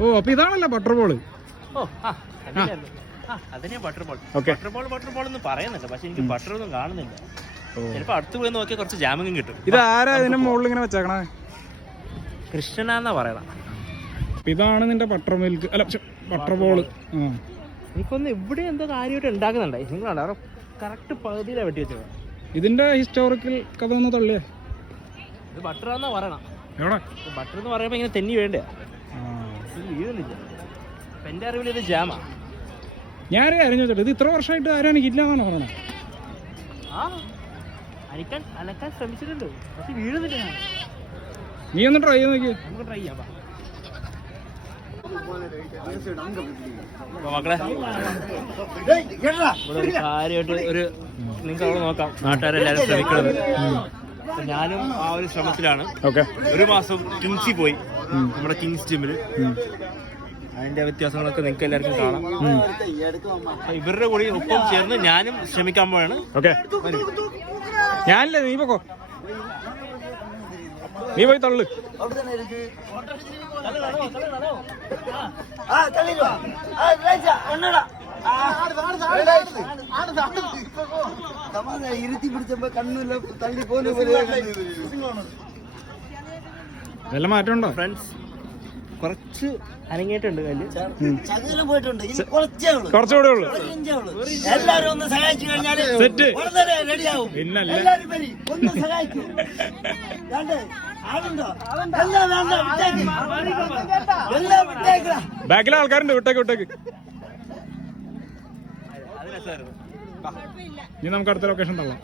ഓ അപ്പൊ ഇതാണല്ലോ butter ball. അതിനെ ബട്ടർ ബോൾ എന്ന് പറയുന്നുണ്ട്, പക്ഷെ എനിക്ക് ബട്ടർ ഒന്നും കാണുന്നില്ല. ചിലപ്പോ അടുത്ത് പോയി നോക്കിയാൽ കുറച്ച് ജാമിങ്ങും കിട്ടും. ഇത് ആരാ ഇതിന്റെ മുകളിൽ ഇങ്ങനെ വെച്ചേക്കണേ? കൃഷ്ണനാന്നാ പറയണം. ഇതാണ് നിന്റെ ബട്ടർ മിൽക്ക്, അല്ല ബട്ടർ ബോള്. എനിക്കൊന്ന് ഇവിടെ എന്തോ കാര്യമായിട്ട് ഉണ്ടാക്കുന്നുണ്ടായി. നിങ്ങളാണ് അവിടെ കറക്റ്റ് പകുതിയിലാണ് വെട്ടി വെച്ചത്. ഇതിന്റെ ഹിസ്റ്റോറിക്കൽ കഥ ഒന്ന് തള്ളിയേ. ഇത് ബട്ടറാന്നാ പറയണം. എവിടെ ബട്ടർ എന്ന് പറയുമ്പോ ഇങ്ങനെ തെന്നി വേണ്ടേ, വീഴുന്നില്ല. അപ്പൊ എന്റെ അറിവിൽ ഇത് ജാമാ. ഞാനൊരു കാര്യം ചോദിച്ചോട്ടെ, ഇത് ഇത്ര വർഷമായിട്ട് ആരാണ് ഇല്ലാന്നാണ് പറയണേ? അനക്കാൻ ശ്രമിച്ചിട്ടുണ്ട്, പക്ഷെ വീഴുന്നില്ല. നീ ഒന്ന് ട്രൈ ചെയ്ത് നോക്കിയേ. നമുക്ക് ട്രൈ ചെയ്യാം. മക്കളെ ഇവിടെ കാര്യമായിട്ട് ഒരു നിങ്ങൾക്ക് അവിടെ നോക്കാം, നാട്ടുകാരെല്ലാരും ശ്രമിക്കുന്നത്. ഞാനും ആ ഒരു ശ്രമത്തിലാണ്. ഒരു മാസം കിങ്സിൽ പോയി, നമ്മുടെ കിങ്സ് ജിമ്മില്. അതിന്റെ വ്യത്യാസങ്ങളൊക്കെ നിങ്ങൾക്ക് എല്ലാവർക്കും കാണാം. ഇവരുടെ കൂടി ഒപ്പം ചേർന്ന് ഞാനും ശ്രമിക്കാൻ പോവാണ്. ഞാനില്ലേ, നീ പോക്കോ, നീ പോയി തള്ളു. ഇരുത്തി പിടിച്ചപ്പോ കണ്ണില്ല, തള്ളി പോലെ ഇതെല്ലാം മാറ്റമുണ്ടോ ഫ്രണ്ട്സ്? കുറച്ച് അനങ്ങിയിട്ടുണ്ട് കല്ല്, പോയിട്ടുണ്ട്. കുറച്ചുകൂടെ ഉള്ളു. എല്ലാരും ഒന്ന് സഹായിച്ചു കഴിഞ്ഞാൽ സെറ്റ് റെഡിയാവും. പിന്നല്ല. ഒന്ന് സഹായിക്കും. ബാക്കിലെ ആൾക്കാരുണ്ട്, വിട്ടേക്ക് വിട്ടേക്ക്. ഇനി നമുക്ക് അടുത്ത ലൊക്കേഷൻ തള്ളാം.